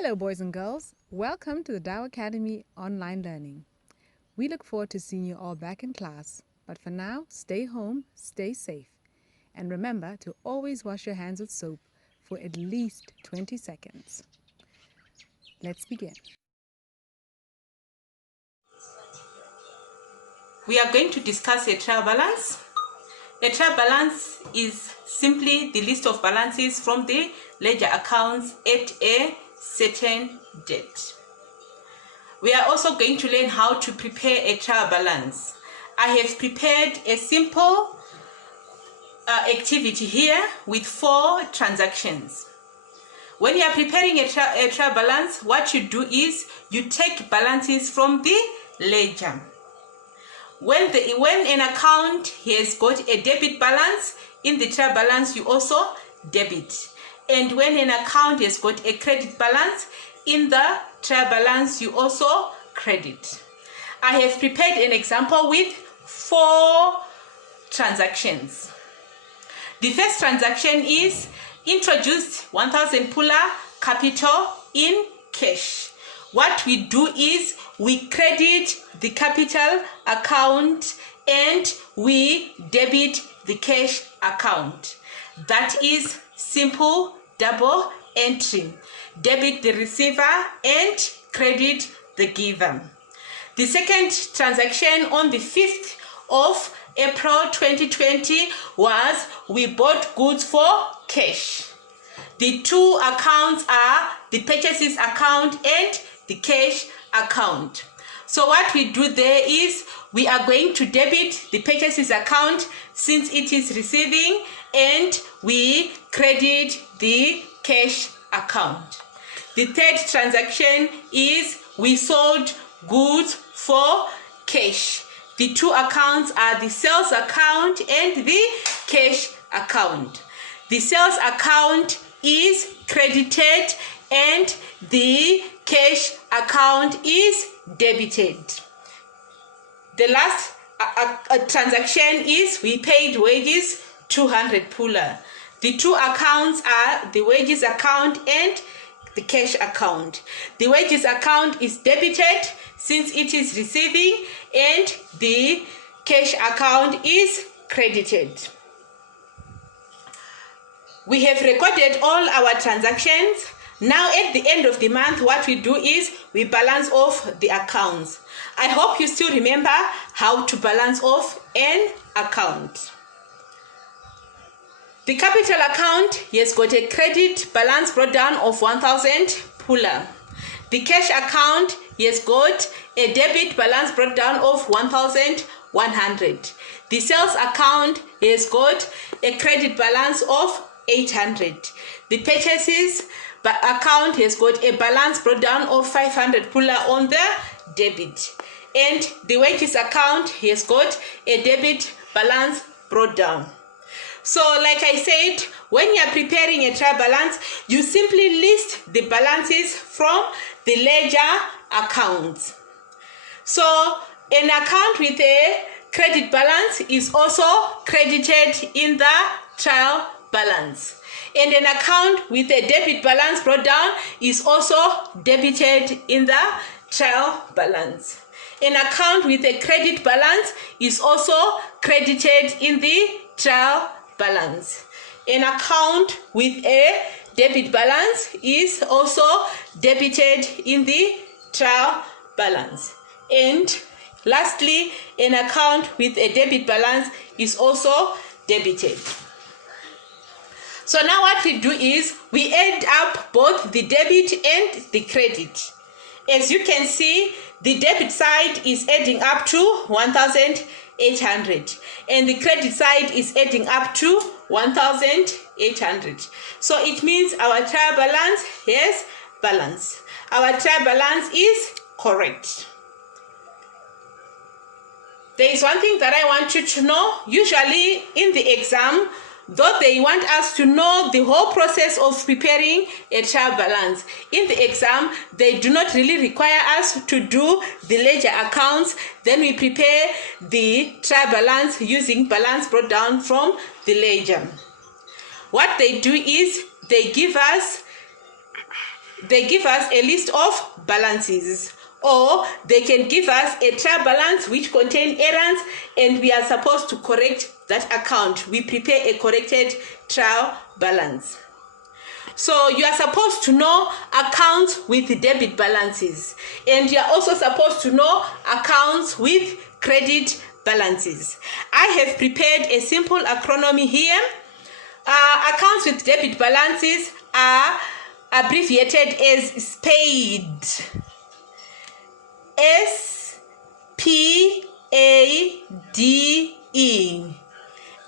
Hello, boys and girls. Welcome to the Dow Academy Online Learning. We look forward to seeing you all back in class. But for now, stay home, stay safe. And remember to always wash your hands with soap for at least 20 seconds. Let's begin. We are going to discuss a trial balance. A trial balance is simply the list of balances from the ledger accounts at a certain date. We are also going to learn how to prepare a trial balance. I have prepared a simple activity here with 4 transactions. When you are preparing a trial balance, what you do is you take balances from the ledger. When an account has got a debit balance, in the trial balance you also debit. And when an account has got a credit balance, in the trial balance you also credit. I have prepared an example with 4 transactions. The first transaction is introduced 1,000 Pula capital in cash. What we do is we credit the capital account and we debit the cash account. That is simple double entry. Debit the receiver and credit the giver. The second transaction on the 5th of April 2020 was we bought goods for cash. The 2 accounts are the purchases account and the cash account. So what we do there is we are going to debit the purchases account since it is receiving, and we credit the cash account. The third transaction is we sold goods for cash. The 2 accounts are the sales account and the cash account. The sales account is credited and the cash account is debited. The last transaction is we paid wages 200 Pula. The 2 accounts are the wages account and the cash account. The wages account is debited since it is receiving, and the cash account is credited. We have recorded all our transactions. Now at the end of the month, what we do is we balance off the accounts. I hope you still remember how to balance off an account. The capital account has got a credit balance brought down of 1,000 Pula. The cash account has got a debit balance brought down of 1,100. The sales account has got a credit balance of 800. The purchases account has got a balance brought down of 500 Pula on the debit. And the wages account has got a debit balance brought down. So like I said, when you are preparing a trial balance, you simply list the balances from the ledger accounts. So an account with a credit balance is also credited in the trial balance. And an account with a debit balance brought down is also debited in the trial balance. An account with a credit balance is also credited in the trial balance. An account with a debit balance is also debited in the trial balance. And lastly, an account with a debit balance is also debited. So now what we do is we add up both the debit and the credit. As you can see, the debit side is adding up to 1,800 and the credit side is adding up to 1,800. So it means our trial balance has balance. Our trial balance is correct. There is one thing that I want you to know. Usually in the exam, though they want us to know the whole process of preparing a trial balance, in the exam they do not really require us to do the ledger accounts. Then we prepare the trial balance using balance brought down from the ledger. What they do is they give us they give us a list of balances, or they can give us a trial balance which contain errors, and we are supposed to correct that account. We prepare a corrected trial balance. So you are supposed to know accounts with debit balances, and you are also supposed to know accounts with credit balances. I have prepared a simple acronym here. Accounts with debit balances are abbreviated as SPADE. SPADE.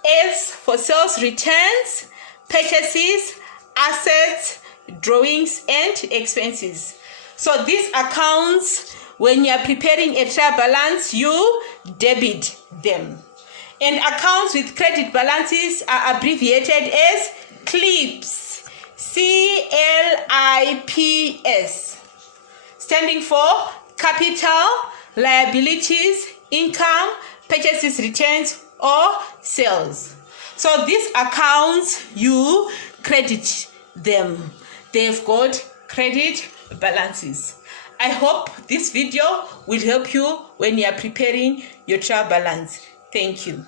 S for sales returns, purchases, assets, drawings, and expenses. So these accounts, when you are preparing a trial balance, you debit them. And accounts with credit balances are abbreviated as CLIPS. CLIPS, standing for capital, liabilities, income, purchases, returns, or sales. So these accounts, you credit them. They've got credit balances. I hope this video will help you when you are preparing your trial balance. Thank you.